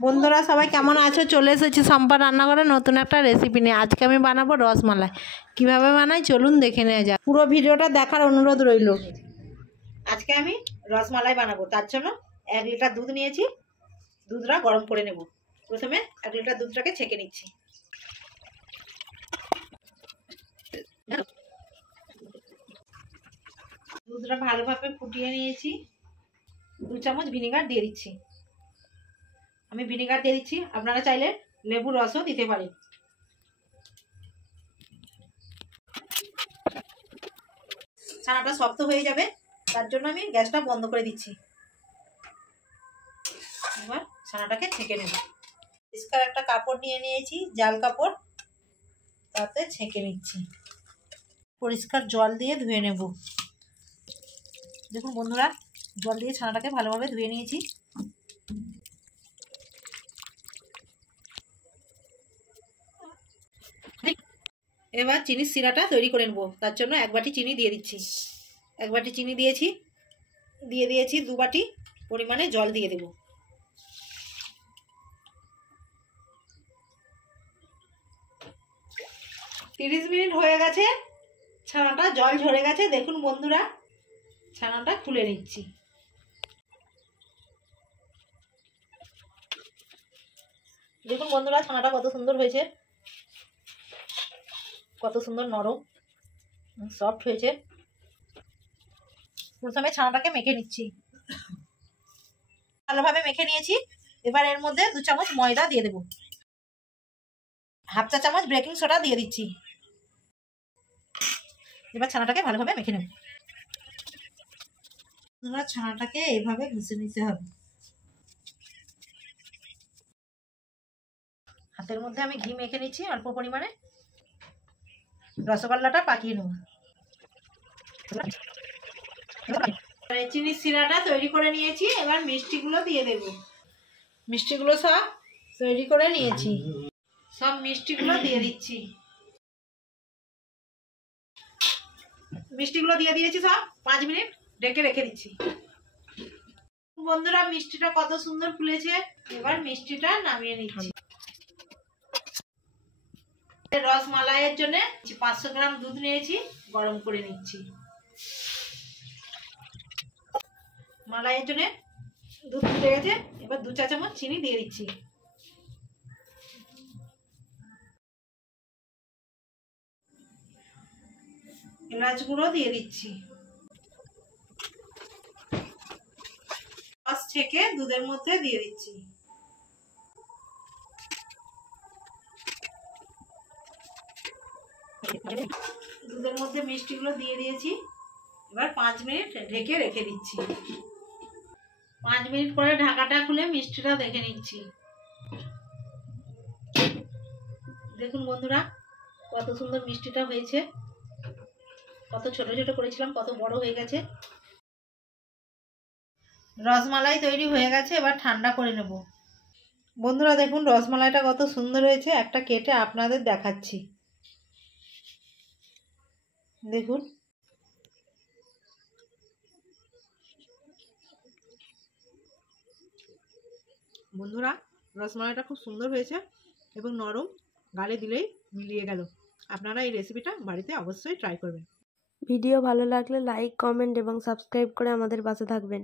বন্ধুরা সবাই কেমন আছো? চলে এসেছি সম্পা রান্নাঘরে নতুন একটা রেসিপি নিয়ে। আজকে আমি বানাবো রসমালাই। কিভাবে বানাই চলুন দেখে নেওয়া যাক। পুরো ভিডিওটা দেখার অনুরোধ রইল। আজকে আমি রসমালাই বানাবো, তার জন্য 1 লিটার দুধ নিয়েছি। দুধটা গরম করে নেব। প্রথমে 1 লিটার দুধটাকে ছেঁকে নিচ্ছি। দুধটা ভালোভাবে ফুটিয়ে নিয়েছি। 2 চামচ ভিনেগার দিয়ে দিচ্ছি। আমি ভিনেগার দিয়ে দিচ্ছি, আপনারা চাইলে লেবুর রসও দিতে পারেন। ছানাটা শক্ত হয়ে যাবে, তার জন্য আমি গ্যাসটা বন্ধ করে দিচ্ছি। এবার ছানাটাকে ছেঁকে নেব। পরিষ্কার একটা কাপড় নিয়ে নিয়েছি, জাল কাপড়, তাতে ছেঁকে নিচ্ছি। পরিষ্কার জল দিয়ে ধুয়ে নেব। দেখুন বন্ধুরা, জল দিয়ে ছানাটাকে ভালোভাবে ধুয়ে নিয়েছি। এবার চিনির সিরাটা তৈরি করে নেব। তার জন্য 1 বাটি চিনি দিয়ে দিচ্ছি। 1 বাটি চিনি দিয়েছি, 2 বাটি পরিমাণে জল দিয়ে দেব। তিরিশ মিনিট হয়ে গেছে, ছানাটা জল ঝরে গেছে। দেখুন বন্ধুরা, ছানাটা খুলে নিচ্ছি। দেখুন বন্ধুরা, ছানাটা কত সুন্দর হয়েছে, কত সুন্দর নরম সফট হয়েছে। প্রথমে ছানাটাকে মেখে নিচ্ছি। ভালোভাবে মেখে নিয়েছি। এবার এর মধ্যে 2 চামচ ময়দা দিয়ে দেব। 1/2 চা চামচ বেকিং সোডা দিয়ে দিচ্ছি। এবার ছানাটাকে ভালোভাবে মেখে নেব। ছানাটাকে এইভাবে ঘষে নিতে হবে। হাতের মধ্যে আমি ঘি মেখে নিচ্ছি অল্প পরিমাণে। রসগোল্লাটা পাকিয়ে নেব। চিনির সিরাটা তৈরি করে নিয়েছি। এবার মিষ্টিগুলো দিয়ে দেব। মিষ্টিগুলো সব তৈরি করে নিয়েছি, সব মিষ্টিগুলো দিয়ে দিচ্ছি। মিষ্টিগুলো দিয়ে দিয়েছি সব। 5 মিনিট ঢেকে রেখে দিচ্ছি। বন্ধুরা, মিষ্টিটা কত সুন্দর ফুলেছে। এবার মিষ্টিটা নামিয়ে নিচ্ছি। রসমালাইয়ের জন্য 500 গ্রাম দুধ নিয়েছি, গরম করে নিচ্ছি। মালাইয়ের জন্য দুধ ফুটে গেছে। এবার 2 চা চামচ চিনি দিয়ে দিচ্ছি। এলাচ গুঁড়ো দিয়ে দিচ্ছি। রস ছেঁকে দুধের মধ্যে দিয়ে দিচ্ছি। দুধের মধ্যে মিষ্টিগুলো দিয়ে দিয়েছি। এবার 5 মিনিট ঢেকে রেখে দিচ্ছি। 5 মিনিট পরে ঢাকাটা খুলে মিষ্টিটা দেখে নিচ্ছি। দেখুন বন্ধুরা, কত সুন্দর মিষ্টিটা হয়েছে। কত ছোট ছোট করেছিলাম, কত বড় হয়ে গেছে। রসমালাই তৈরি হয়ে গেছে। এবার ঠান্ডা করে নেব। বন্ধুরা দেখুন, রসমালাইটা কত সুন্দর হয়েছে। একটা কেটে আপনাদের দেখাচ্ছি। দেখুন, বন্ধুরা রসমালাইটা খুব সুন্দর হয়েছে এবং নরম, গালে দিলেই মিলিয়ে গেল। আপনারা এই রেসিপিটা বাড়িতে অবশ্যই ট্রাই করবেন। ভিডিও ভালো লাগলে লাইক, কমেন্ট এবং সাবস্ক্রাইব করে আমাদের পাশে থাকবেন।